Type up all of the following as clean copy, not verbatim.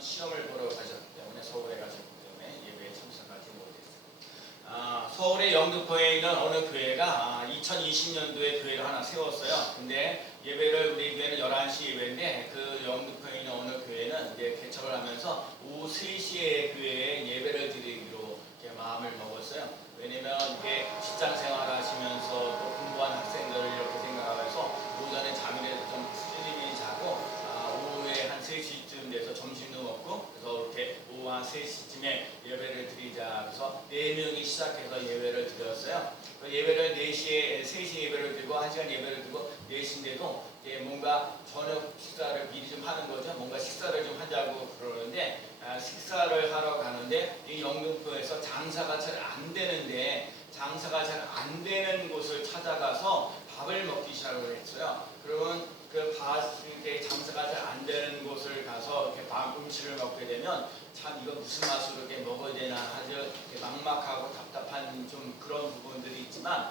시험을 보러 가셨기 때문에 서울에 가셨기 때문에 예배에 참석하지 못했어요. 서울의 영등포에 있는 어느 교회가 2020년도에 교회를 하나 세웠어요. 근데 예배를 우리 교회는 11시 예배인데 그 영등포에 있는 어느 교회는 이제 개척을 하면서 오후 3시에 교회에 예배를 드리기로 이렇게 마음을 먹었어요. 왜냐면 이게 직장 생활하시면서 또 공부한 학생들을 이렇게 생각하면서 오전에 잠이 좀 수준이 자고 오후에 한 3시쯤 돼서 점심도 먹고 그래서 이렇게 오후 한 3시쯤에 예배를 드리자 그래서 4명이 시작해서 예배를 드렸어요. 그 예배를 4시에 3시 예배를 드리고 1시간 예배를 드리고 4시인데도 뭔가 저녁 식사를 미리 좀 하는 거죠. 뭔가 식사를 좀 하자고 그러는데 식사를 하러 가는데 이 영등포에서 장사가 잘 안 되는데 장사가 잘 안 되는 곳을 찾아가서 밥을 먹기 시작을 했어요. 그러면 이렇게 장사가 잘 안 되는 곳을 가서 이렇게 음식을 먹게 되면 참 이거 무슨 맛으로 이렇게 먹어야 되나 아주 막막하고 답답한 좀 그런 부분들이 있지만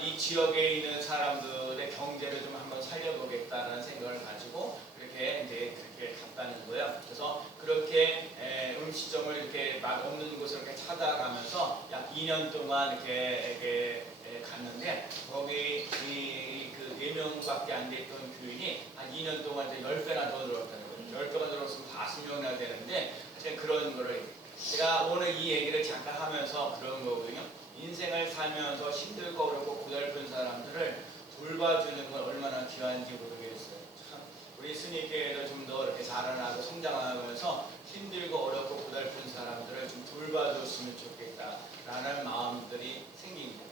이 지역에 있는 사람들의 경제를 좀 한번 살려보겠다는 생각을 가지고 그렇게 갔다는 거예요. 그래서 그렇게 음식점을 이렇게 막 없는 곳을 이렇게 찾아가면서 약 2년 동안 이렇게 갔는데 거기 그 4명밖에 안 됐던 교인이 한 2년 동안 이제 10배나 더 늘었다는 거예요. 10배가 늘었으면 40명이나 되는데 사실 그런 거를 제가 오늘 이 얘기를 잠깐 하면서 그런 거거든요. 인생을 살면서 힘들고 어렵고 고달픈 사람들을 돌봐주는 건 얼마나 귀한지 모르겠어요. 참 우리 스님께도 좀 더 이렇게 자라나고 성장하면서 힘들고 어렵고 고달픈 사람들을 좀 돌봐줬으면 좋겠다라는 마음들이 생깁니다.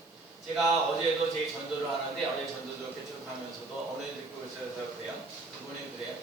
제가 어제도 제 전도를 하는데 어제 전도도 개척하면서도 어느 듣고 있어서 그래요. 그분이 그래요.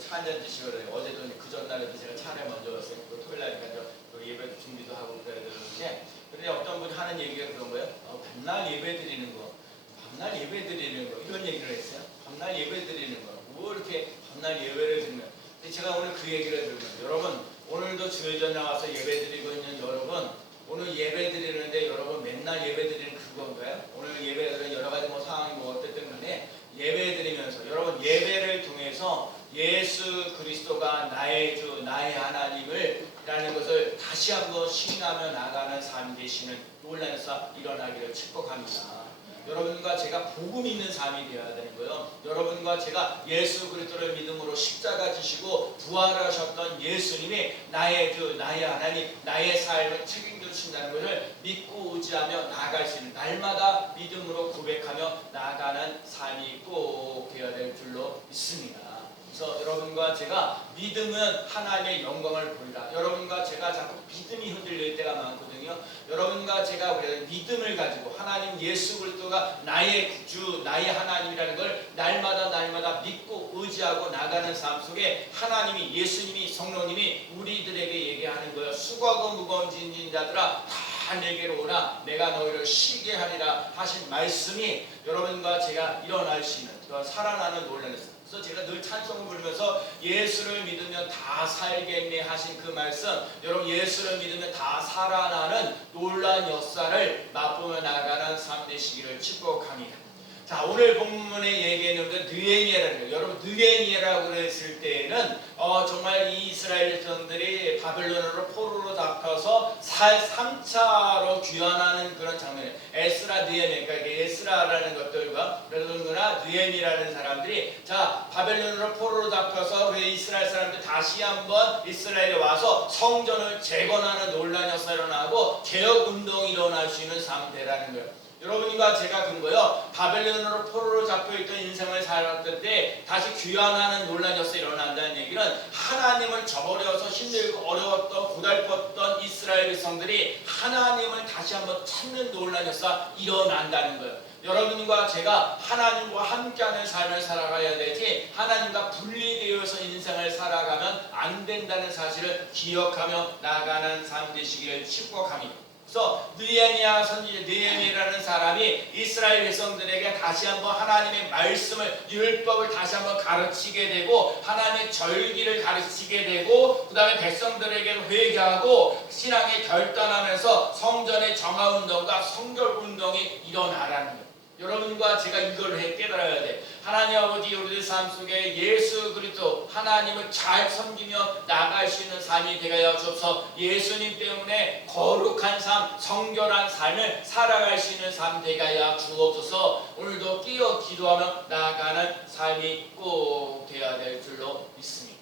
차 한잔 드시고 그래요. 어제도 그 전날에도 제가 차를 먼저 왔어요. 또 토요일 날까지 예배 준비도 하고 그래야 되는데 근데 어떤 분이 하는 얘기가 그런 거예요. 밤날 예배 드리는 거, 밤날 예배 드리는 거 이런 얘기를 했어요. 밤날 예배 드리는 거, 뭐 이렇게 밤날 예배를 드리면. 근데 제가 오늘 그 얘기를 들으면 여러분 오늘도 주회전 나와서 예배 드리고 있는 여러분 오늘 예배 드리는데 여러분 맨날 예배 드리는 그건가요? 오늘 예배 드리는 여러 가지 상황이 어쨌든 간에 예배 드리면서 여러분 예배를 통해서 예수 그리스도가 나의 주, 나의 하나님을 라는 것을 다시 한번 시인하며 나가는 삶 되시는 놀라운 역사 일어나기를 축복합니다. 여러분과 제가 복음 있는 삶이 되어야 되는 거예요. 여러분과 제가 예수 그리스도를 믿음으로 십자가 지시고 부활하셨던 예수님이 나의 주, 나의 하나님, 나의 삶을 책임져 주신다는 것을 믿고 의지하며 나아갈 수 있는 날마다 믿음으로 고백하며 나아가는 삶이 꼭 되어야 될 줄로 믿습니다. 그래서 여러분과 제가 믿으면 하나님의 영광을 보리라. 여러분과 제가 자꾸 믿음이 흔들릴 때가 많거든요. 여러분과 제가 믿음을 가지고 하나님 예수 그리스도가 나의 주, 나의 하나님이라는 걸 날마다 믿고 의지하고 나가는 삶 속에 하나님이 예수님이 성령님이 우리들에게 얘기하는 거예요. 수고하고 무거운 짐진 자들아 다 내게로 오라 내가 너희를 쉬게 하리라 하신 말씀이 여러분과 제가 일어날 수 있는 살아나는 놀라는 그래서 제가 늘 찬송을 부르면서 예수를 믿으면 다 살겠네 하신 그 말씀 여러분 예수를 믿으면 다 살아나는 놀라운 역사를 맛보며 나아가는 삶 되시기를 축복합니다. 자 오늘 본문의 얘기는 느헤미야라는 거예요. 여러분 느헤미야라고 그랬을 때에는 정말 이 이스라엘 백성들이 바벨론으로 포로로 잡혀서 3차로 귀환하는 그런 장면이에요. 에스라 느헤미야 그러니까 에스라라는 것들과 그러나 느헤미야라는 사람들이 자 바벨론으로 포로로 잡혀서 그 이스라엘 사람들 다시 한번 이스라엘에 와서 성전을 재건하는 놀라운 역사가 일어나고 개혁 운동이 일어날 수 있는 상태라는 거예요. 여러분과 제가 그런 거요. 바벨론으로 포로로 잡혀있던 인생을 살았을 때 다시 귀환하는 놀라운 역사가 일어난다는 얘기는 하나님을 저버려서 힘들고 어려웠던 고달팠던 이스라엘 백성들이 하나님을 다시 한번 찾는 놀라운 역사가 일어난다는 거예요. 여러분과 제가 하나님과 함께하는 삶을 살아가야 되지 하나님과 분리되어서 인생을 살아가면 안 된다는 사실을 기억하며 나아가는 삶 되시기를 축복합니다. 그래서 느헤미야 선지자 느헤미야라는 사람이 이스라엘 백성들에게 다시 한번 하나님의 말씀을 율법을 다시 한번 가르치게 되고 하나님의 절기를 가르치게 되고 그 다음에 백성들에게 회개하고 신앙에 결단하면서 성전의 정화운동과 성결운동이 일어나라는 거예요. 여러분과 제가 이걸 깨달아야 돼. 하나님 아버지 우리들 삶 속에 예수 그리스도 하나님을 잘 섬기며 나갈 수 있는 삶이 되게 하여 주옵소서. 예수님 때문에 거룩한 삶, 성결한 삶을 살아갈 수 있는 삶 되게 하여 주옵소서. 오늘도 끼어 기도하며 나아가는 삶이 꼭 되어야 될 줄로 믿습니다.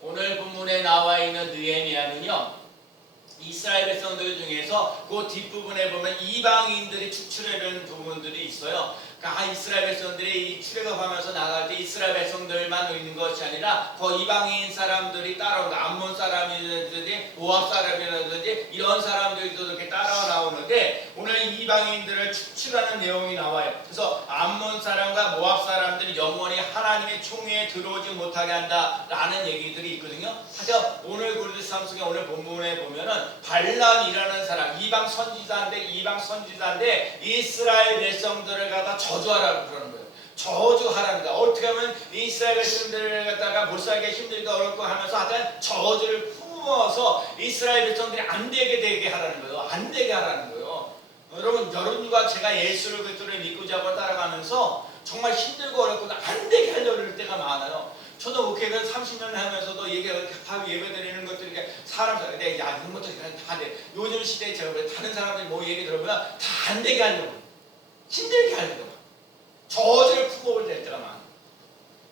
오늘 본문에 나와 있는 느헤미야는요, 이스라엘 백성들 중에서 그 뒷부분에 보면 이방인들이 축출하는 부분들이 있어요. 그러니까 이스라엘 백성들이 출애굽하면서 나갈 때 이스라엘 백성들만 있는 것이 아니라 그 이방인 사람들이 따라오는, 암몬 사람이라든지 모압 사람이라든지 이런 사람들도 이렇게 따라 나오는데 오늘 이방인들을 축출하는 내용이 나와요. 그래서 암몬 사람과 모압 사람들이 영원히 하나님의 총회에 들어오지 못하게 한다라는 얘기들이 있거든요. 하여튼 오늘 우리들 삶 속에 오늘 본문에 보면은 발람이라는 사람, 이방 선지자인데 이스라엘 백성들을 갖다 저주하라고 그러는 거예요. 저주하라는 거야. 어떻게 하면 이스라엘 백성들을 갖다가 못 살게 힘들고 어렵고 하면서 하여튼 저주를 품어서 이스라엘 백성들이 안 되게 하라는 거예요. 안 되게 하라는 거예요. 여러분과 제가 예수를 그리스도를 믿고자 하고 따라가면서 정말 힘들고 어렵고 안 되게 하려는 때가 많아요. 저도 목회를 30년 하면서도 예배 드리는 것들이 사람들, 야, 이런 것도 다 돼. 요즘 시대에 제가 다른 사람들이 뭐 얘기 들어보면 다 안 되게 하려고. 힘들게 하려고. 저주를 품어볼 때가 많아.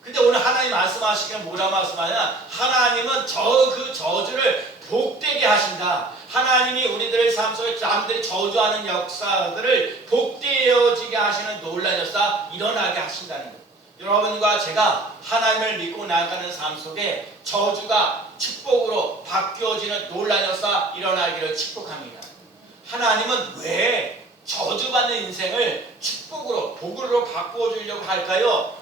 근데 오늘 하나님 말씀하시기는 뭐라 말씀하냐? 하나님은 그 저주를 복되게 하신다. 하나님이 우리들의 삶 속에 남들이 저주하는 역사들을 복되어지게 하시는 놀라운 역사 일어나게 하신다는 거예요. 여러분과 제가 하나님을 믿고 나아가는 삶 속에 저주가 축복으로 바뀌어지는 놀라운 역사 일어나기를 축복합니다. 하나님은 왜 저주받는 인생을 축복으로 복으로 바꿔주려고 할까요?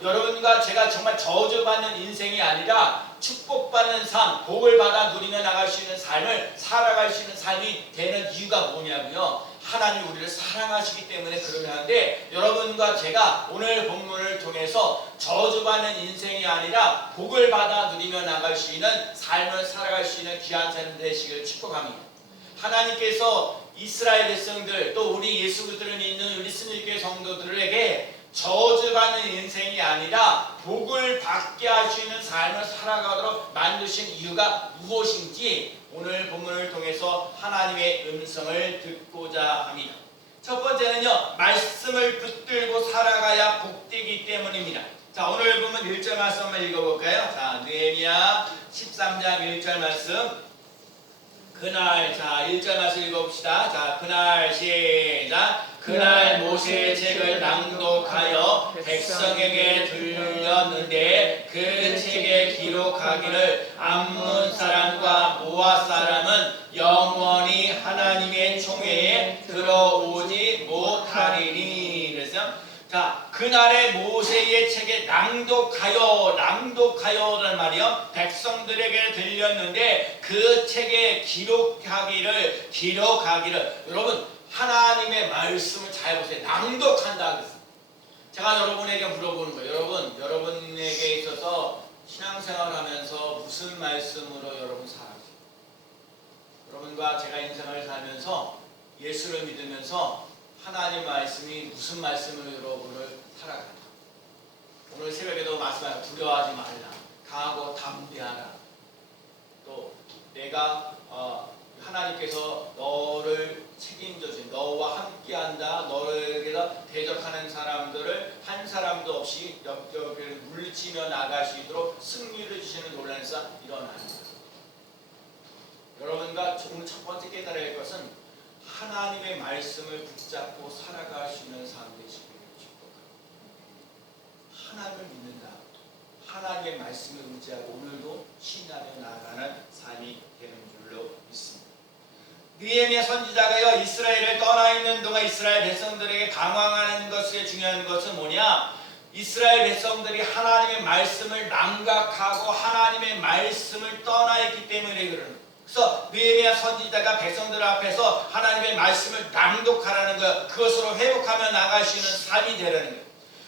여러분과 제가 정말 저주받는 인생이 아니라 축복받는 삶, 복을 받아 누리며 나갈 수 있는 삶을 살아갈 수 있는 삶이 되는 이유가 뭐냐고요? 하나님 우리를 사랑하시기 때문에 그러는데, 여러분과 제가 오늘 본문을 통해서 저주받는 인생이 아니라 복을 받아 누리며 나갈 수 있는 삶을 살아갈 수 있는 귀한 삶 되시길 축복합니다. 하나님께서 이스라엘 백성들 또 우리 예수 그리스도를 믿는 우리 스님교회 성도들에게 저주받는 인생이 아니라 복을 받게 할 수 있는 삶을 살아가도록 만드신 이유가 무엇인지 오늘 본문을 통해서 하나님의 음성을 듣고자 합니다. 첫 번째는요, 말씀을 붙들고 살아가야 복되기 때문입니다. 자, 오늘 보면 1절 말씀 한번 읽어볼까요? 자, 느헤미야 13장 1절 말씀. 그날, 자, 1절 말씀 읽어봅시다. 자, 그날 시작. 그날 모세의 책을 낭독하여 백성에게 들렸는데 그 책에 기록하기를 암몬 사람과 모압 사람은 영원히 하나님의 총회에 들어오지 못하리니. 그래서 자, 그날의 모세의 책에 낭독하여라는 말이요, 백성들에게 들렸는데 그 책에 기록하기를 여러분 하나님의 말씀을 잘 보세요. 낭독한다 그랬어요. 제가 여러분에게 물어보는 거예요. 여러분에게 있어서 신앙생활을 하면서 무슨 말씀으로 여러분 살아가세요? 여러분과 제가 인생을 살면서 예수를 믿으면서 하나님 말씀이 무슨 말씀으로 여러분을 살아가나? 오늘 새벽에도 말씀하셨 두려워하지 말라. 강하고 담대하라. 또 내가 하나님께서 너를 책임져준 너와 함께한다. 너에게서 대적하는 사람들을 한 사람도 없이 옆을 물리치며 나갈 수 있도록 승리를 주시는 놀라운 사 일어납니다. 여러분과 오늘 첫 번째 깨달아야 할 것은 하나님의 말씀을 붙잡고 살아갈 수 있는 삶 되시기를 축복합니다. 하나님을 믿는다. 하나님의 말씀을 의지하고 오늘도 신하며 나아가는 삶이 되는 줄로 믿습니다. 느헤미야 선지자가요, 이스라엘을 떠나 있는 동안 이스라엘 백성들에게 방황하는 것의 중요한 것은 뭐냐? 이스라엘 백성들이 하나님의 말씀을 망각하고 하나님의 말씀을 떠나 있기 때문에 그러는 거예요. 그래서 느헤미야 선지자가 백성들 앞에서 하나님의 말씀을 낭독하라는 것, 그것으로 회복하며 나갈 수 있는 삶이 되라는 거예요.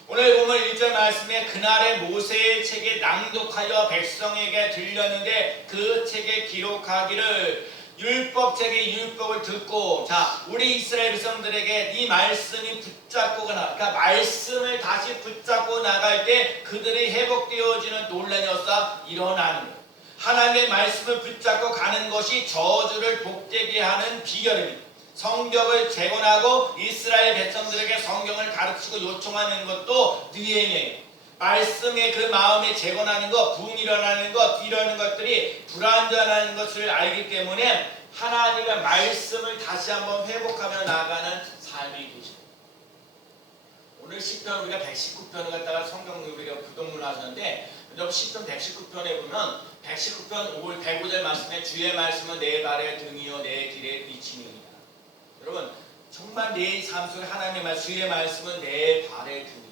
오늘 보면 1절 말씀에 그날의 모세의 책에 낭독하여 백성에게 들렸는데 그 책에 기록하기를 율법책의 율법을 듣고 자 우리 이스라엘 백성들에게 이 말씀이 붙잡고 그러니까 말씀을 다시 붙잡고 나갈 때 그들이 회복되어지는 논란이 없어 일어나는 거예요. 하나님의 말씀을 붙잡고 가는 것이 저주를 복되게 하는 비결입니다. 성경을 재건하고 이스라엘 백성들에게 성경을 가르치고 요청하는 것도 느헤미야예요. 말씀의 그 마음에 재건하는 것, 부흥이 일어나는 것, 이러는 것들이 불완전한 것을 알기 때문에 하나님의 말씀을 다시 한번 회복하며 나아가는 삶이 되죠. 오늘 시편 우리가 119편을 갖다가 성경 우리가 부동문 하셨는데 여러분 시편 119편에 보면 119편 105절 말씀에 주의 말씀은 내 발의 등이요 내 길의 빛이니이다. 여러분 정말 내 삶 속에 하나님의 말씀, 주의 말씀은 내 발의 등이요.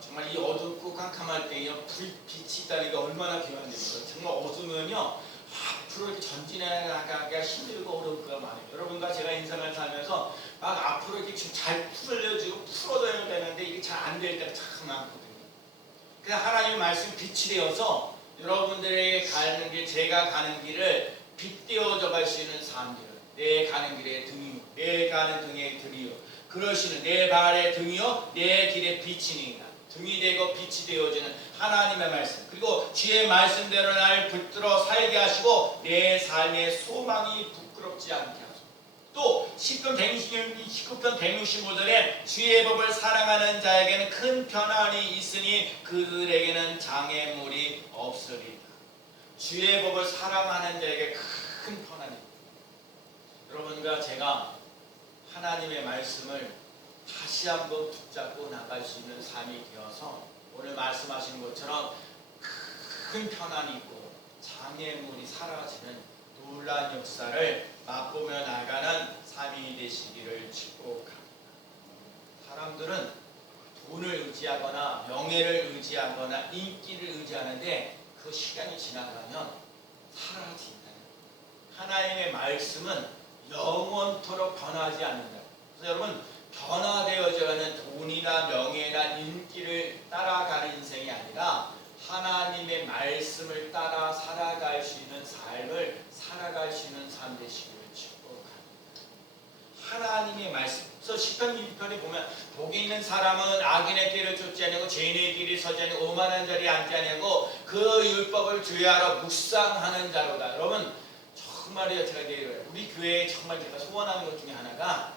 정말 이 어둡고 깜깜할 때에 불빛이 있다는 게 얼마나 귀한 일이에요. 정말 어두우면요 앞으로 이렇게 전진해 나가기가 힘들고 어려울 거가 많아요. 여러분과 제가 인생을 살면서 막 앞으로 이렇게 좀 잘 풀어지고 풀어져야 되는데 이게 잘 안 될 때가 참 많거든요. 그래서 하나님의 말씀 빛이 되어서 여러분들에게 가는 길, 제가 가는 길을 빛되어져 갈 수 있는 삶들. 내 가는 길의 등이요, 내 가는 등의 길이요. 그러시는 내 발의 등이요, 내 길의 빛이니이다. 등이 되고 빛이 되어지는 하나님의 말씀. 그리고 주의 말씀대로 날 붙들어 살게 하시고 내 삶의 소망이 부끄럽지 않게 하소서. 또 시편 119편 165절에 주의 법을 사랑하는 자에게는 큰 편안이 있으니 그들에게는 장애물이 없으리다. 주의 법을 사랑하는 자에게 큰 편안이 있다. 여러분과 제가 하나님의 말씀을 다시 한번 붙잡고 나갈 수 있는 삶이 되어서 오늘 말씀하신 것처럼 큰 편안이 있고 장애물이 사라지는 놀라운 역사를 맛보며 나가는 삶이 되시기를 축복합니다. 사람들은 돈을 의지하거나 명예를 의지하거나 인기를 의지하는데 그 시간이 지나가면 사라진다. 하나님의 말씀은 영원토록 변하지 않는다. 그래서 여러분 변화되어져가는 돈이나 명예나 인기를 따라가는 인생이 아니라 하나님의 말씀을 따라 살아갈 수 있는 삶을 살아갈 수 있는 삶 되시기를 축복합니다. 하나님의 말씀. 그래서 시편 1편에 보면 복이 있는 사람은 악인의 길을 쫓지 아니하고 죄인의 길이 서지 아니하고 오만한 자리에 앉지 아니하고 그 율법을 주야하러 묵상하는 자로다. 여러분 정말이요 제가 우리 교회에 정말 제가 소원하는 것 중에 하나가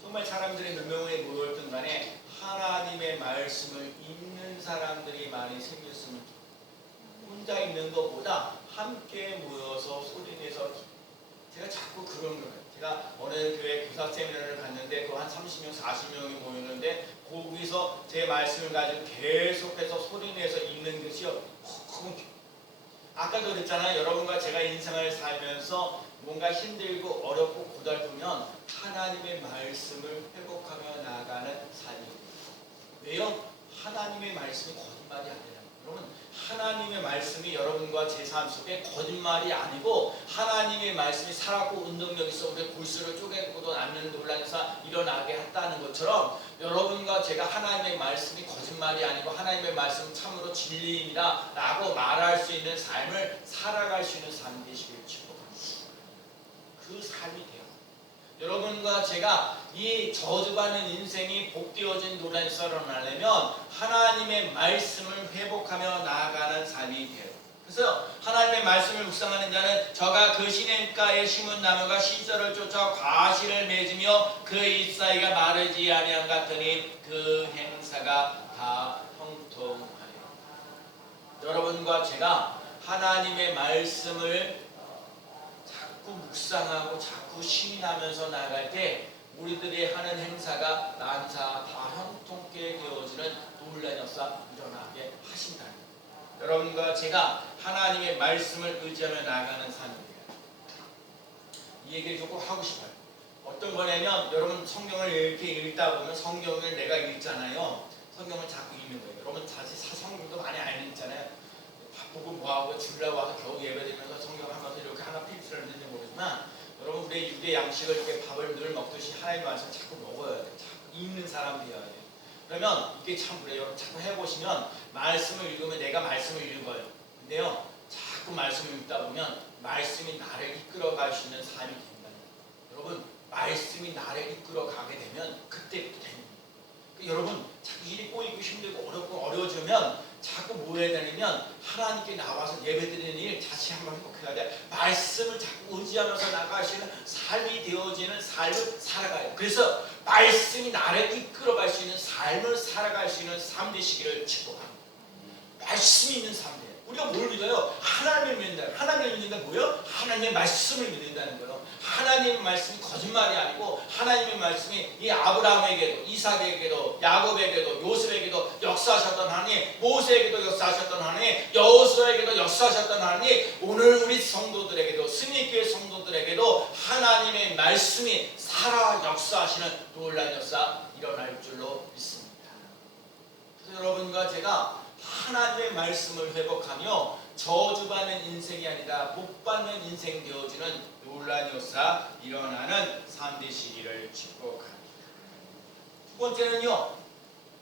정말 사람들이 몇 명에 모였든 간에 하나님의 말씀을 읽는 사람들이 많이 생겼으면 좋겠어요. 혼자 있는 것보다 함께 모여서 소리내서 제가 자꾸 그런 거예요. 제가 어느 교회 교사 세미나를 갔는데 그 한 30명, 40명이 모였는데 거기서 제 말씀을 가지고 계속해서 소리내서 읽는 것이요. 아까도 그랬잖아요. 여러분과 제가 인생을 살면서 뭔가 힘들고 어렵고 고달프면 하나님의 말씀을 회복하며 나아가는 삶입니다. 왜요? 하나님의 말씀이 거짓말이 아니라 여러분 하나님의 말씀이 여러분과 제 삶 속에 거짓말이 아니고 하나님의 말씀이 살았고 운동력 있어 우리 골수를 쪼개고도 않는 논란에서 일어나게 했다는 것처럼 여러분과 제가 하나님의 말씀이 거짓말이 아니고 하나님의 말씀은 참으로 진리입니다 라고 말할 수 있는 삶을 살아갈 수 있는 삶이 되시길 축복합니다. 그 삶이 돼요. 여러분과 제가 이 저주받는 인생이 복되어진 노란에서 일어나려면 하나님의 말씀을 회복하며 나아가는 삶이 돼요. 그래서 하나님의 말씀을 묵상하는 자는 저가 그 시냇가에 심은 나무가 시절을 쫓아 과실을 맺으며 그 잎사이가 마르지 아니함 같으니 그 행사가 다 형통하리라. 여러분과 제가 하나님의 말씀을 자꾸 묵상하고 자꾸 시인하면서 나갈 때 우리들이 하는 행사가 난사 다 형통케 되어지는 놀라운 역사 일어나게 하신다. 여러분과 제가 하나님의 말씀을 의지하며 나아가는 삶입니다. 이 얘기를 조금 하고 싶어요. 어떤 거냐면 여러분 성경을 이렇게 읽다 보면 성경을 내가 읽잖아요. 성경을 자꾸 읽는 거예요. 여러분 사실 성경도 많이 안 읽잖아요. 바쁘고 뭐하고 주일날 와서 겨우 예배드리면서 성경 하면서 이렇게 하나 필수를 했는지 모르지만 여러분 우리 유대 양식을 이렇게 밥을 늘 먹듯이 하나님의 말씀을 자꾸 먹어야 돼요. 자꾸 읽는 사람 되어야 돼요. 그러면 이게 참 그래요. 여러분 자꾸 해보시면 말씀을 읽으면 내가 말씀을 읽어요. 근데요 자꾸 말씀을 읽다 보면 말씀이 나를 이끌어 갈 수 있는 삶이 된다. 여러분, 말씀이 나를 이끌어 가게 되면 그때부터 되는 거예요. 여러분, 자꾸 일이 꼬이고 힘들고 어렵고 어려워지면 자꾸 뭐 해야 되냐면 하나님께 나와서 예배드리는 일 다시 한번 회복해야 돼. 말씀을 자꾸 의지하면서 나가시는 삶이 되어지는 삶을 살아가요. 그래서 말씀이 나를 이끌어갈 수 있는 삶을 살아갈 수 있는 삶 되시기를 축복합니다. 말씀이 있는 삶 돼요. 우리가 뭘 믿어요? 하나님을 믿는다. 하나님을 믿는다 뭐예요? 하나님의 말씀을 믿는다는 거예요. 하나님의 말씀이 거짓말이 아니고 하나님의 말씀이 이 아브라함에게도 이삭에게도 야곱에게도 요셉에게도 역사하셨던 하나님, 모세에게도 역사하셨던 하나님, 여호수아에게도 역사하셨던 하나님, 오늘 우리 성도들에게도 스님교회 성도들에게도 하나님의 말씀이 살아 역사하시는 놀라운 역사 일어날 줄로 믿습니다. 그래서 여러분과 제가 하나님의 말씀을 회복하며 저주받는 인생이 아니라 복받는 인생 되어지는 놀라운 역사 일어나는 삶 되시기를 축복합니다. 두 번째는요,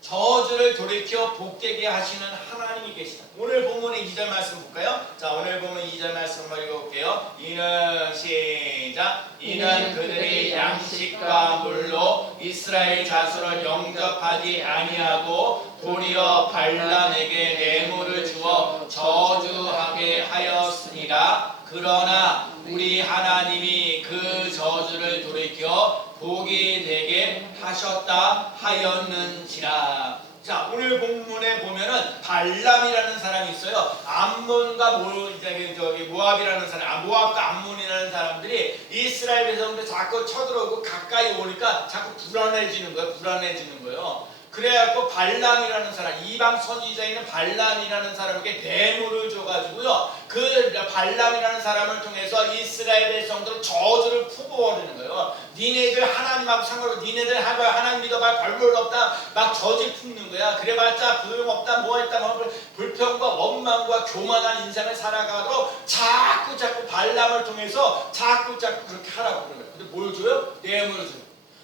저주를 돌이켜 복되게 하시는 하나님이 계시다. 오늘 본문의 2절 말씀 볼까요? 자, 오늘 보면 2절 말씀 한번 읽어볼게요. 이는 시작. 이는 그들이 양식과 물로 이스라엘 자손을 영접하지 아니하고 도리어 발람에게 뇌물을 주어 저주하게 하였으니라. 그러나 우리 하나님이 그 저주를 돌이켜 복이 되게 하셨다 하였는지라. 자, 오늘 본문에 보면은 발람이라는 사람이 있어요. 암몬과 모압이라는 사람, 모압과 암몬이라는 사람들이 이스라엘 백성들 자꾸 쳐들어오고 가까이 오니까 자꾸 불안해지는 거예요. 그래갖고 발람이라는 사람, 이방 선지자인 발람이라는 사람에게 뇌물을 줘가지고요, 그 발람이라는 사람을 통해서 이스라엘 백성들은 저주를 품어버리는 거예요. 니네들 하나님하고 상관없고 니네들 하나님 믿어봐 별로 없다 막 저주를 품는 거야. 그래봤자 소용없다 뭐했다 불평과 원망과 교만한 인생을 살아가도록 자꾸 발람을 통해서 자꾸 그렇게 하라고 그러는 거예요. 근데 뭘 줘요? 뇌물을 줘요.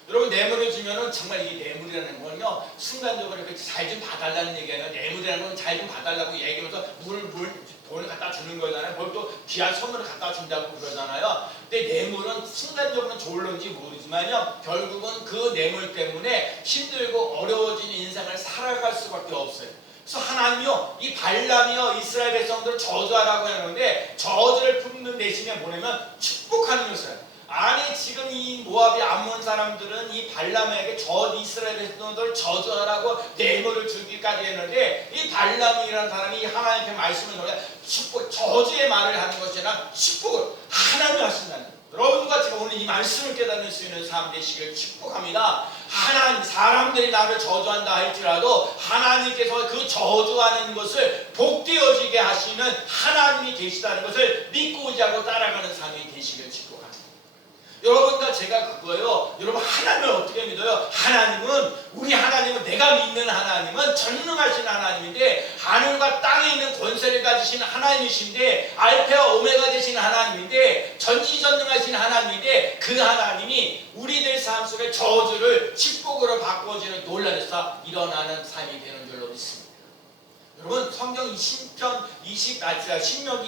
여러분, 뇌물을 주면은 정말 이 뇌물이라는 건요, 순간적으로 이렇게 잘 좀 봐달라는 얘기 아니라 뇌물이라는 건 잘 좀 봐달라고 얘기하면서 돈을 갖다 주는 거잖아요. 뭘 또 귀한 선물을 갖다 준다고 그러잖아요. 근데 뇌물은 순간적으로는 좋을런지 모르지만요, 결국은 그 뇌물 때문에 힘들고 어려워진 인생을 살아갈 수밖에 없어요. 그래서 하나님이요, 이 발람이요, 이스라엘 백성들을 저주하라고 하는데 저주를 품는 대신에 뭐냐면 축복하는 것이에요. 아니, 지금 이 모압의 암몬 사람들은 이 발람에게 이스라엘 백성들을 저주하라고 뇌물을 주기까지 했는데 이 발람이라는 사람이 하나님께 말씀을 전해 축복, 저주의 말을 하는 것이 아니라 축복을 하나님이 하신다는 거예요. 여러분과 제가 오늘 이 말씀을 깨닫는 수 있는 삶 되시길 축복합니다. 하나님, 사람들이 나를 저주한다 할지라도 하나님께서 그 저주하는 것을 복되어지게 하시는 하나님이 계시다는 것을 믿고 의지하고 따라가는 삶이 되시길 축복합니다. 여러분과 제가 그거예요. 여러분, 하나님을 어떻게 믿어요? 우리 하나님은 내가 믿는 하나님은 전능하신 하나님인데 하늘과 땅에 있는 권세를 가지신 하나님이신데 알파와 오메가 되신 하나님인데 전지전능하신 하나님인데 그 하나님이 우리들 삶 속에 저주를 축복으로 바꿔주는 놀라운 역사 일어나는 삶이 되는 줄로 믿습니다. 여러분, 성경 신명기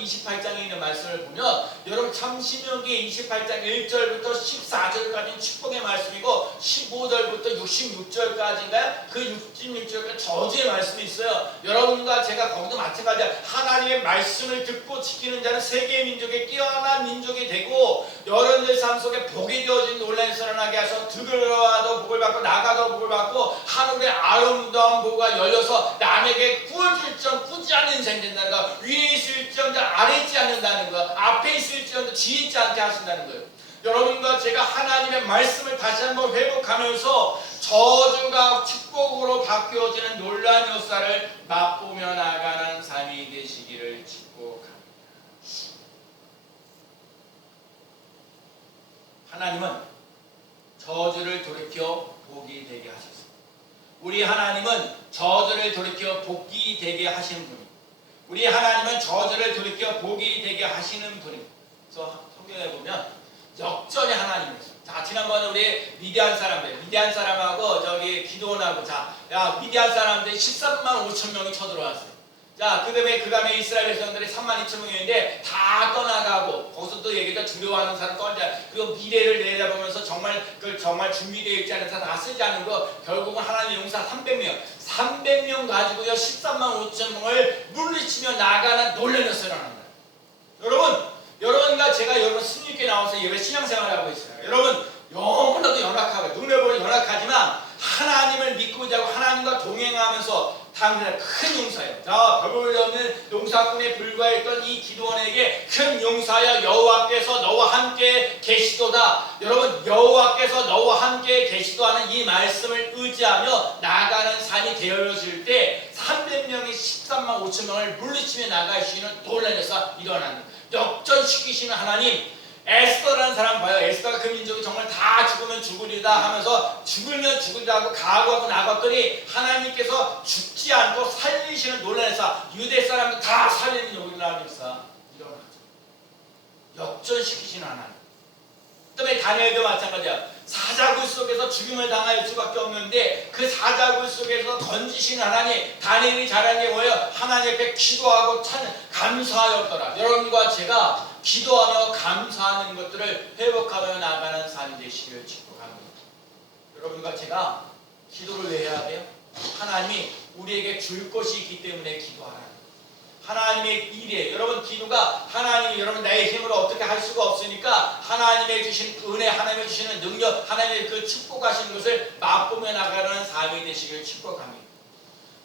28장에 있는 말씀을 보면 여러분 참 신명기 28장 1절부터 14절까지는 축복의 말씀이고 15절부터 66절까지인가요? 그 66절까지 저주의 말씀이 있어요. 여러분과 제가 거기도 마찬가지야. 하나님의 말씀을 듣고 지키는 자는 세계 민족의 뛰어난 민족이 되고 여러분들 삶 속에 복이 되어진 논란이 일어나게 하셔서 들어와도 복을 받고 나가도 복을 받고 하늘의 아름다운 복가 열려서 남에게 꾸어줄정 꾸지 않는 인생 된다는 거. 위에 있을지언정 아래 있지 않는다는 거, 앞에 있을지언정 뒤에 있지 않게 하신다는 거예요. 여러분과 제가 하나님의 말씀을 다시 한번 회복하면서 저주가 축복으로 바뀌어지는 놀라운 역사를 맛보며 나가는 삶이 되시기를 축복합니다. 하나님은 저주를 돌이켜 복이 되게 하셨습니다. 우리 하나님은 저주를 돌이켜 복이 되게 하시는 분입니다. 우리 하나님은 저주를 돌이켜 복이 되게 하시는 분입니다. 그래서 성경에 보면 역전의 하나님이었어요. 자, 지난번에 우리 미디안 사람하고 기도원하고 미디안 사람들이 13만 5천 명이 쳐들어왔어요. 자, 그 다음에 이스라엘 백성들이 32,000명이었는데 다 떠나가고, 거기서 또 얘기가 두려워하는 사람 떠나자. 그리고 미래를 내다보면서 정말 준비되어 있지 않은 사람 다 쓰지 않은 거, 결국은 하나님의 용사 300명 가지고요, 13만 5천 명을 물리치며 나가는 놀라면서 일어납니다. 여러분과 제가 여러분 승리있게 나와서 예배 신앙생활을 하고 있어요. 여러분, 너무나도 연약하고, 눈에 보면 연약하지만, 하나님을 믿고자 하고 하나님과 동행하면서 당신의 큰 용사예요. 자, 별볼일 없는 용사꾼에 불과했던 이 기드온에게 큰 용사여 여호와께서 너와 함께 계시도다. 여러분, 여호와께서 너와 함께 계시도하는 이 말씀을 의지하며 나가는 삶이 되어질 때 300명이 13만 5천 명을 물리치며 나가시는 놀라운 역사 일어납니다. 역전시키시는 하나님. 에스더라는 사람 봐요. 에스더가 그 민족이 정말 다 죽으면 죽으리다 하면서 죽으면 죽으리다 하고 각오하고 나갔더니 하나님께서 죽지 않고 살리시는 놀라운 역사, 유대 사람들 다 살리는 놀라운 역사 일어나죠. 역전시키시는 하나님. 그다음에 다니엘도 마찬가지야. 사자굴 속에서 죽임을 당할 수밖에 없는데 그 사자굴 속에서 건지시는 하나님. 다니엘이 잘한 게 뭐예요? 하나님 앞에 기도하고 감사하였더라. 여러분과 제가 기도하며 감사하는 것들을 회복하며 나가는 삶이 되시기를 축복합니다. 여러분과 제가 기도를 왜 해야 돼요? 하나님이 우리에게 줄 것이 있기 때문에 기도하라. 하나님의 일이에요. 여러분, 기도가 하나님이 여러분 나의 힘으로 어떻게 할 수가 없으니까 하나님의 주신 은혜, 하나님의 주시는 능력, 하나님의 그 축복하시는 것을 맛보며 나가는 삶이 되시길 축복합니다.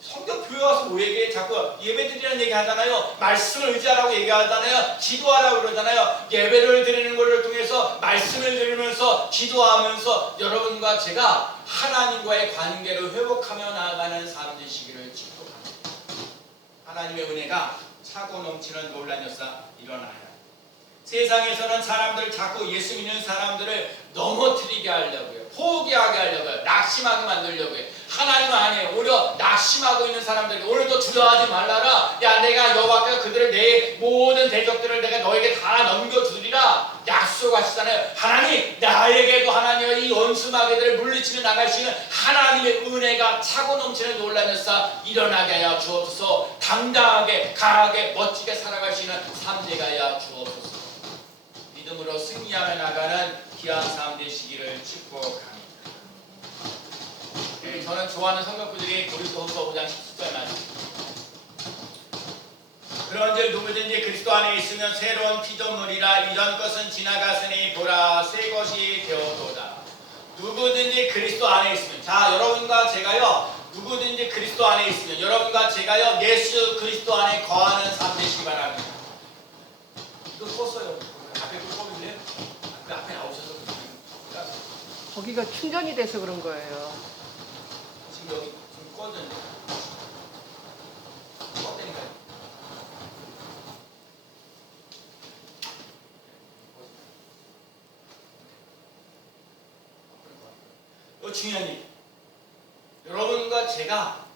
성경 교회 와서 뭐에게 자꾸 예배드리라는 얘기 하잖아요. 말씀을 의지하라고 얘기하잖아요. 기도하라고 그러잖아요. 예배를 드리는 것을 통해서 말씀을 들으면서 기도하면서 여러분과 제가 하나님과의 관계를 회복하며 나아가는 삶 되시기를 축복합니다. 하나님의 은혜가 차고 넘치는 놀란 역사 일어나요. 세상에서는 사람들을 자꾸 예수 믿는 사람들을 넘어뜨리게 하려고요. 포기하게 하려고요. 낙심하게 만들려고요. 하나님은 아니에요. 오히려 낙심하고 있는 사람들에게 오늘도 두려워하지 말라라. 야, 내가 여호와께서 그들을 내 모든 대적들을 내가 너에게 다 넘겨주리라 약속하시잖아요. 하나님, 나에게도 하나님의 이 원수마귀들을 물리치며 나갈 수 있는 하나님의 은혜가 차고 넘치는 놀라운 역사 일어나게 하여 주옵소서. 당당하게 강하게 멋지게 살아갈 수 있는 삶 되게 하여 주옵소서. 믿음으로 승리하며 나가는 귀한 삶 되시기를 축복합니다. 네, 저는 좋아하는 성경구절이 고린도후서 5장 10절 말씀. 그런즉 누구든지 그리스도 안에 있으면 새로운 피조물이라. 이전 것은 지나갔으니 보라 새 것이 되었도다. 누구든지 그리스도 안에 있으면, 자, 여러분과 제가요, 누구든지 그리스도 안에 있으면, 여러분과 제가요, 예수 그리스도 안에 거하는 삶 되시기 바랍니다. 이거 썼어요. 앞에 거 써볼래요? 앞에 나오셔서. 거기가 충전이 돼서 그런 거예요. 지금 여기 지금 꺼졌네. 꺼졌니까요. 이거 중요한 일. 여러분과 제가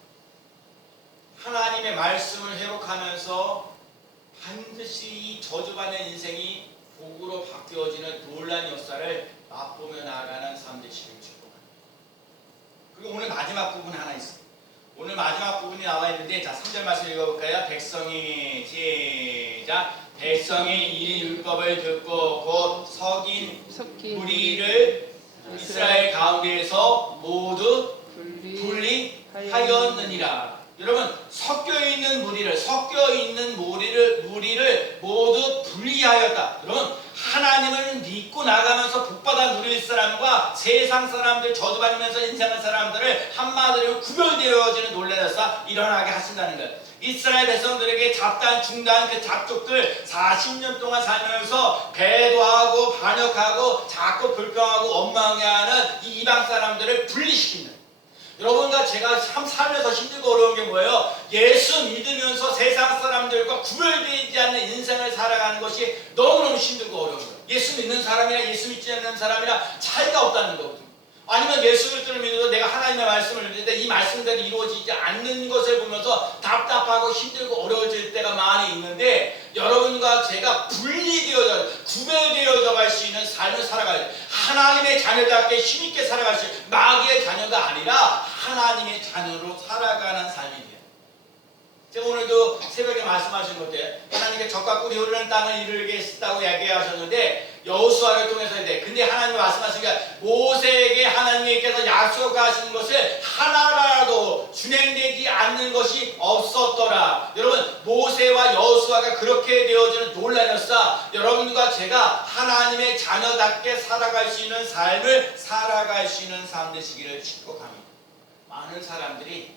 하나님의 말씀을 회복하면서 반드시 이 저주받는 인생이 복으로 바뀌어지는 놀라운 역사를 맛보며 나아가는 삶 되시길 축복합니다. 그리고 오늘 마지막 부분 하나 있습니다. 오늘 마지막 부분이 나와 있는데, 자, 3절 말씀 읽어볼까요? 백성이 시작. 백성이 이 율법을 듣고 곧 섞인 무리를 이스라엘 가운데에서 모두 분리하였느니라. 여러분, 섞여 있는 무리를 모두 분리하였다. 여러분, 하나님을 믿고 나가면서 복받아 누릴 사람과 세상 사람들, 저주받으면서 인생할 사람들을 한마디로 구별되어지는 놀라운 역사 일어나게 하신다는 거예요. 이스라엘 백성들에게 잡단 중단 그 잡족들 40년 동안 살면서 배도하고 반역하고 자꾸 불평하고 원망해하는 이 이방 사람들을 분리시킵니다. 여러분과 제가 참 살면서 힘들고 어려운 게 뭐예요? 예수 믿으면서 세상 사람들과 구별되지 않는 인생을 살아가는 것이 너무너무 힘들고 어려운 거예요. 예수 믿는 사람이나 예수 믿지 않는 사람이나 차이가 없다는 거거든요. 아니면 예수 그리스도를 믿어도 내가 하나님의 말씀을 듣는데 이 말씀대로 이루어지지 않는 것을 보면서 답답하고 힘들고 어려워질 때가 많이 있는데, 여러분과 제가 구별되어져 갈 수 있는 삶을 살아가야 돼요. 하나님의 자녀답게 힘있게 살아갈 수 있는, 마귀의 자녀가 아니라 하나님의 자녀로 살아가는 삶이 돼요. 제가 오늘도 새벽에 말씀하신 것들 하나님께 적과 꿀이 흐르는 땅을 이루겠다고 얘기하셨는데 여호수아를 통해서 해야 근데 하나님이 말씀하신 게 모세에게 하나님께서 약속하신 것을 하나라도 준행되지 않는 것이 없었더라. 여러분 모세와 여호수아가 그렇게 되어지는 논란이었어. 여러분과 제가 하나님의 자녀답게 살아갈 수 있는 삶을 살아갈 수 있는 삶 되시기를 축복합니다. 많은 사람들이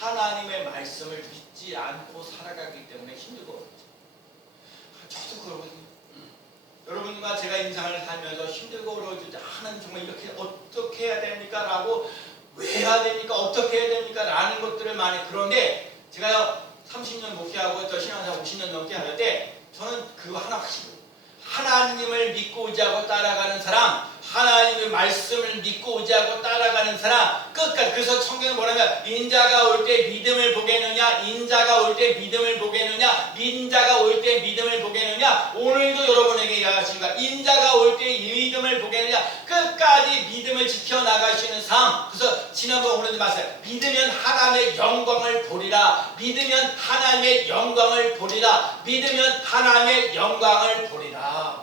하나님의 말씀을 믿지 않고 살아가기 때문에 힘들고 저도 그러거든요. 여러분과 제가 인생을 살면서 힘들고 어려울 때 하나님 정말 이렇게 어떻게 해야 됩니까? 라고 왜 해야 됩니까? 어떻게 해야 됩니까? 라는 것들을 많이 그런데 제가 30년 목회하고 또 신앙생활 50년 넘게 할 때 저는 그거 하나 하시고 하나님을 믿고 의지하고 따라가는 사람 하나님의 말씀을 믿고 의지하고 따라가는 사람 끝까지 그래서 성경은 뭐냐면 인자가 올 때 믿음을 보겠느냐 인자가 올 때 믿음을 보겠느냐 인자가 올 때 믿음을 보겠느냐 오늘도 여러분에게 이야기하십니다. 인자가 올 때 믿음을 보겠느냐 끝까지 믿음을 지켜나가시는 삶 그래서 지난번 오늘도 말씀했어요. 믿으면 하나님의 영광을 보리라 믿으면 하나님의 영광을 보리라 믿으면 하나님의 영광을 보리라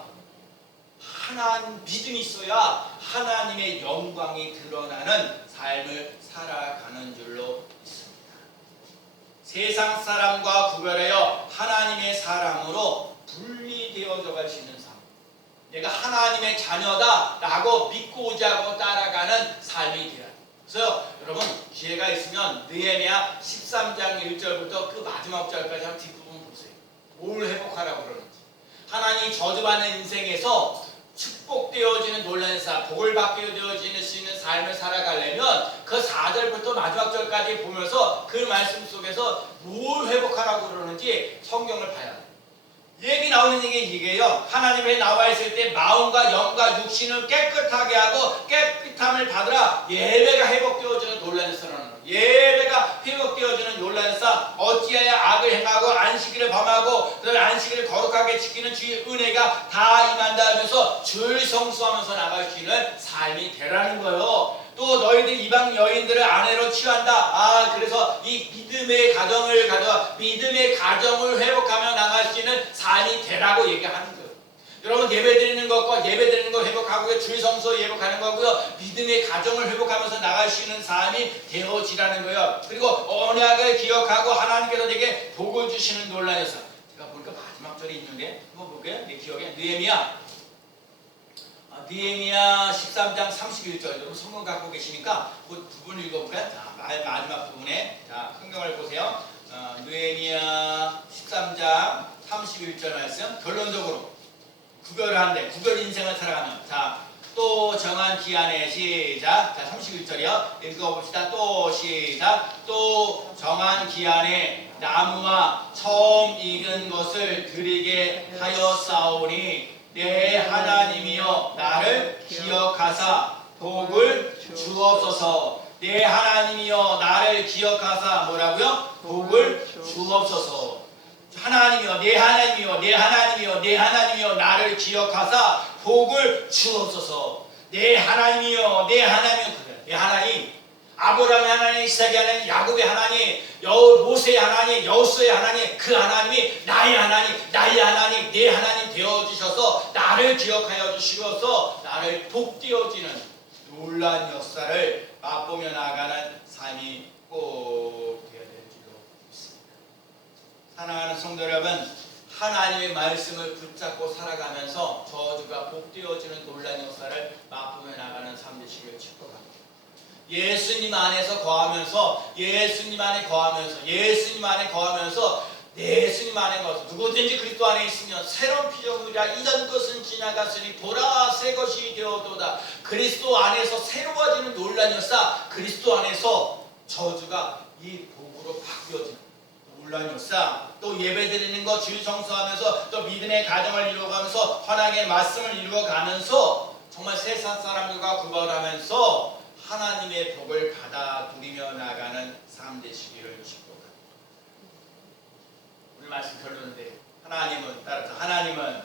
하나님 믿음이 있어야 하나님의 영광이 드러나는 삶을 살아가는 줄로 믿습니다. 세상 사람과 구별하여 하나님의 사람으로 분리되어져 갈 수 있는 삶 내가 하나님의 자녀다 라고 믿고 의지하고 따라가는 삶이 되어야 돼요. 그래서 여러분 기회가 있으면 느헤미야 13장 1절부터 그 마지막 절까지 한 뒷부분 보세요. 뭘 회복하라고 그러는지 하나님이 저주받는 인생에서 축복되어지는 놀라는 삶, 복을 받게 되어지는 수 있는 삶을 살아가려면 그 4절부터 마지막 절까지 보면서 그 말씀 속에서 뭘 회복하라고 그러는지 성경을 봐야 돼요. 얘기 나오는 얘기 이게요. 하나님에 나와 있을 때 마음과 영과 육신을 깨끗하게 하고 깨끗함을 받으라. 예배가 회복되어지는 놀라는 삶. 예배가 회복되어지는 놀라는 삶. 어찌하여 악을 행하고 안식일을 범하고 그다음에 안식일을 거룩하게 지키는 주의 은혜가 다 임한다 하면서 주를 성수하면서 나갈 수 있는 삶이 되라는 거예요. 또 너희들 이방 여인들을 아내로 취한다. 그래서 이 믿음의 가정을 가져와 믿음의 가정을 회복하며 나갈 수 있는 삶이 되라고 얘기하는 거예요. 여러분 예배드리는 것과 예배드리는 걸 회복하고요. 주의 성소 회복하는 거고요. 믿음의 가정을 회복하면서 나갈 수 있는 삶이 되어지라는 거예요. 그리고 언약을 기억하고 하나님께서 내게 복을 주시는 놀라여서 제가 보니까 마지막 절에 있는데 한번 볼게요. 내 기억에 느헤미야 13장 31절 여러분 성경 갖고 계시니까 그 부분을 읽어볼까요? 자, 마지막 부분에 자 성경을 보세요. 느헤미야 13장 31절 말씀 결론적으로 구별한데 구별 인생을 살아가면 자 또 정한 기한에 시작 자 31절이요 읽어봅시다. 또 시작 또 정한 기한에 나무와 처음 익은 것을 드리게 하였사오니 내 하나님이여 나를 기억하사 복을 주옵소서. 내 하나님이여 나를 기억하사 뭐라고요? 복을 주옵소서. 하나님이여 내 하나님이여 내 하나님이여 내 하나님이여 나를 기억하사 복을 주옵소서. 내 하나님이여 내 하나님이여 내 하나님 아브라함의 하나님, 이삭의 하나님, 야곱의 하나님, 모세의 하나님, 여호수아의 하나님, 그 하나님이 나의 하나님, 나의 하나님, 내 하나님 되어주셔서 나를 기억하여 주시어서 나를 복되어지는 놀라운 역사를 맛보며 나아가는 삶이 꼭 되어야 될 줄로 믿습니다. 사랑하는 성도 여러분, 하나님의 말씀을 붙잡고 살아가면서 저주가 복되어지는 놀라운 역사를 맛보며 나아가는 삶 되시기를 축복합니다. 예수님 안에서 거하면서 예수님 안에 거하면서 예수님 안에 거하면서 예수님 안에 거하면서 누구든지 그리스도 안에 있으면 새로운 피조물이라 이전 것은 지나갔으니 보라 새 것이 되어도다. 그리스도 안에서 새로워지는 놀라운 역사 그리스도 안에서 저주가 이 복으로 바뀌어지는 놀라운 역사 또 예배드리는 것 주일 성수하면서 또 믿음의 가정을 이루어가면서 환하게 말씀을 이루어가면서 정말 세상 사람들과 구별하면서 하나님의 복을 받아 누리며 나가는 삶 되시기를 축복합니다. 오늘 말씀 결론인데 하나님은 따라서 하나님은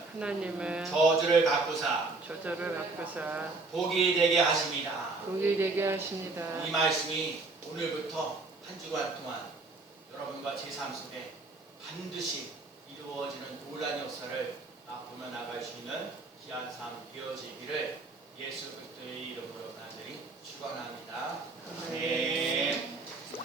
저주를 바꾸사 복이 되게 하십니다. 이 말씀이 오늘부터 한 주간 동안 여러분과 제 삶 속에 반드시 이루어지는 놀라운 역사를 맛보며 나갈 수 있는 귀한 삶 되어지기를 예수 그리스도의 이름으로 간절히 축원합니다. 아멘.